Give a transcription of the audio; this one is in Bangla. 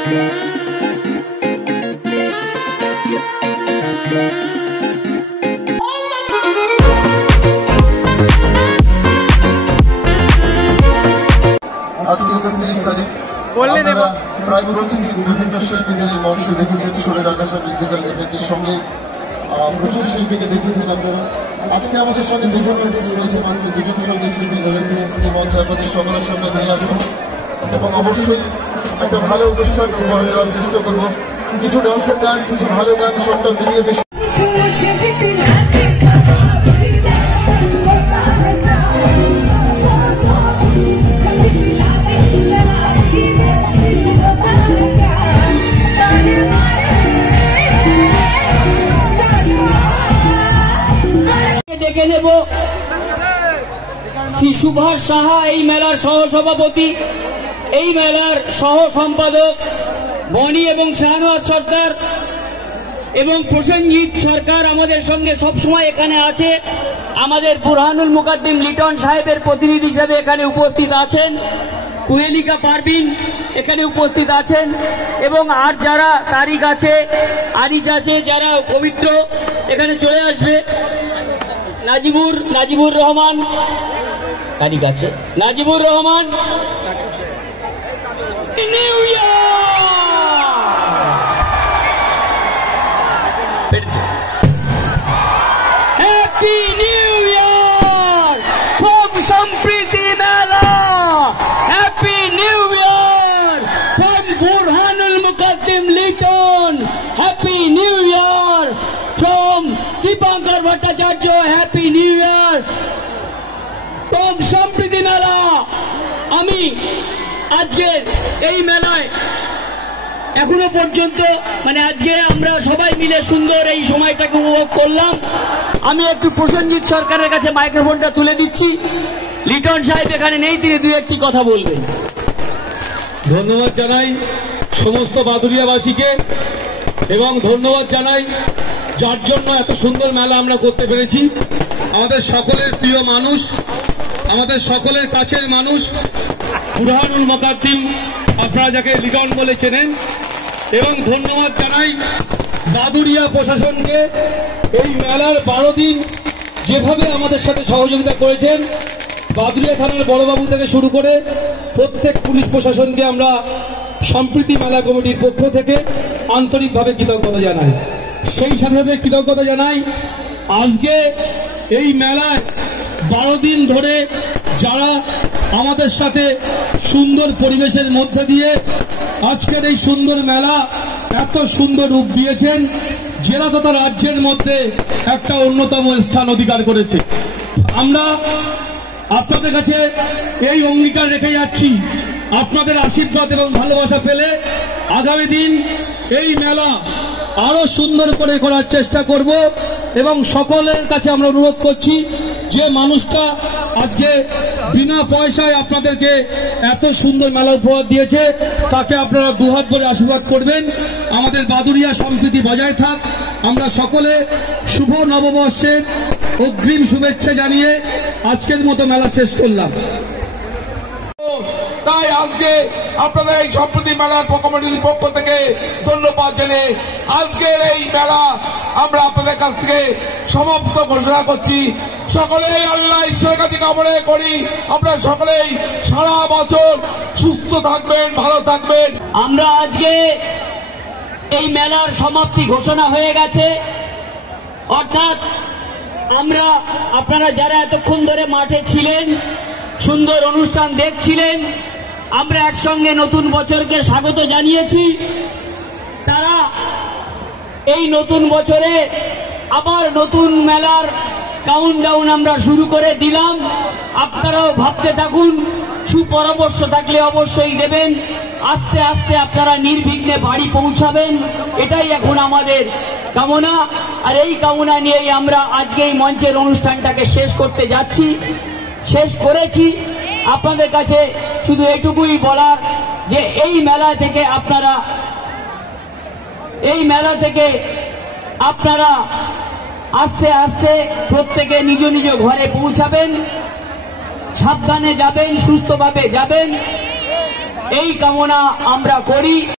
আজকে 29 তারিখ প্রায় প্রতিদিন বিভিন্ন শিল্পীদের এই মঞ্চে দেখেছেন। সুরের আকাশে মিউজিক্যাল ইভেন্টের সঙ্গে প্রচুর শিল্পীকে দেখেছেন আপনারা। আজকে আমাদের সঙ্গে দুজন আর্টিস্ট রয়েছে, মাত্র দুজন সঙ্গে শিল্পী, যাদেরকে এই মঞ্চে আপনাদের সকলের সামনে নিয়ে আসবো এবং অবশ্যই একটা ভালো অনুষ্ঠান উপহার দেওয়ার চেষ্টা করবো। কিছু ডান্সের গান, কিছু ভালো গান, সবটা মিলিয়ে বেশি ডেকে নেব শ্রী সুভাষ সাহা, এই মেলার সহসভাপতি, এই মেলার সহ সম্পাদক বনি এবং শাহনওয়াজ সরকার এবং প্রসেনজিৎ সরকার আমাদের সঙ্গে সবসময় এখানে আছে। আমাদের বুরহানুল মুকাদ্দিম লিটন সাহেবের প্রতিনিধি হিসেবে এখানে উপস্থিত আছেন। কুহেলিকা পারভিন এখানে উপস্থিত আছেন এবং আর যারা তারিখ আছে, আরিজ আছে, যারা পবিত্র এখানে চলে আসবে। নাজিবুর রহমান তারিখ আছে, Najibur Rahman, new happy new year from Sampriti Mela, happy new year from Burhanul Mukaddim Liton, happy new year from Dipankar Bhattacharya, happy new year from Sampriti Mela. আমি আজকের এই মেলায় এখনো পর্যন্ত আজকে আমরা সবাই মিলে সুন্দর এই সময়টাকে উপভোগ করলাম। আমি একটু প্রসেনজিৎ সরকারের কাছে মাইক্রোফোনটা তুলে দিচ্ছি। লিটন সাহেব এখানে নেই, তিনি দুই একটি কথা বলবেন। ধন্যবাদ জানাই সমস্ত বাদুড়িয়াবাসীকে এবং ধন্যবাদ জানাই যার জন্য এত সুন্দর মেলা আমরা করতে পেরেছি। আমাদের সকলের প্রিয় মানুষ, আমাদের সকলের কাছের মানুষ বুরহানুল মুকাদ্দিম, আপনারা যাকে লিটন বলে চেনেন। এবং ধন্যবাদ জানাই বাদুড়িয়া প্রশাসনকে, এই মেলার 12 দিন যেভাবে আমাদের সাথে সহযোগিতা করেছেন। বাদুড়িয়া থানার বড়বাবু থেকে শুরু করে প্রত্যেক পুলিশ প্রশাসনকে আমরা সম্প্রীতি মেলা কমিটির পক্ষ থেকে আন্তরিকভাবে কৃতজ্ঞতা জানাই। সেই সাথে সাথে কৃতজ্ঞতা জানাই আজকে এই মেলায় 12 দিন ধরে যারা আমাদের সাথে সুন্দর পরিবেশের মধ্যে দিয়ে আজকের এই সুন্দর মেলা এত সুন্দর রূপ দিয়েছেন, জেলা তথা রাজ্যের মধ্যে একটা অন্যতম স্থান অধিকার করেছে। আমরা আপনাদের কাছে এই অঙ্গীকার রেখে যাচ্ছি, আপনাদের আশীর্বাদ এবং ভালোবাসা পেলে আগামী দিন এই মেলা আরো সুন্দর করে করার চেষ্টা করব। এবং সকলের কাছে আমরা অনুরোধ করছি, যে মানুষটা আজকে বিনা পয়সায় আপনাদেরকে এত সুন্দর মেলা উপহার দিয়েছে, তাকে আপনারা দুহাত ভরে আশীর্বাদ করবেন। আমাদের বাদুড়িয়া সম্প্রীতি বজায় থাক। আমরা সকলে শুভ নববর্ষের অগ্রিম শুভেচ্ছা জানিয়ে আজকের মতো মেলা শেষ করলাম। তাই আজকে আপনাদের এই সম্প্রীতি মেলার কমিটির পক্ষ থেকে ধন্যবাদ জানিয়ে আজকের এই মেলা আমরা আপনাদের কাছ থেকে সমাপ্ত ঘোষণা করছি। সকলেই আল্লাহ ঈশ্বরের কাছে কামনা করি আপনারা সকলেই সারা বছর সুস্থ থাকবেন, ভালো থাকবেন। আমরা আজকে এই মেলার সমাপ্তি ঘোষণা হয়ে গেছে, অর্থাৎ আপনারা যারা এতক্ষণ ধরে মাঠে ছিলেন, সুন্দর অনুষ্ঠান দেখছিলেন, আমরা একসঙ্গে নতুন বছরকে স্বাগত জানিয়েছি। তারা এই নতুন বছরে আবার নতুন মেলার কাউন্টডাউন আমরা শুরু করে দিলাম। আপনারাও ভাবতে থাকুন, সুপরামর্শ থাকলে অবশ্যই দেবেন। আস্তে আস্তে আপনারা নির্বিঘ্নে বাড়ি পৌঁছাবেন, এটাই এখন আমাদের কামনা। আর এই কামনা নিয়েই আমরা আজকে এই মঞ্চের অনুষ্ঠানটাকে শেষ করতে যাচ্ছি, শেষ করেছি। আপনাদের কাছে শুধু এটুকুই বলার যে এই মেলা থেকে আপনারা আস্তে আস্তে প্রত্যেকে নিজ নিজ ঘরে পৌঁছাবেন, সাবধানে যাবেন, সুস্থভাবে যাবেন, এই কামনা আমরা করি।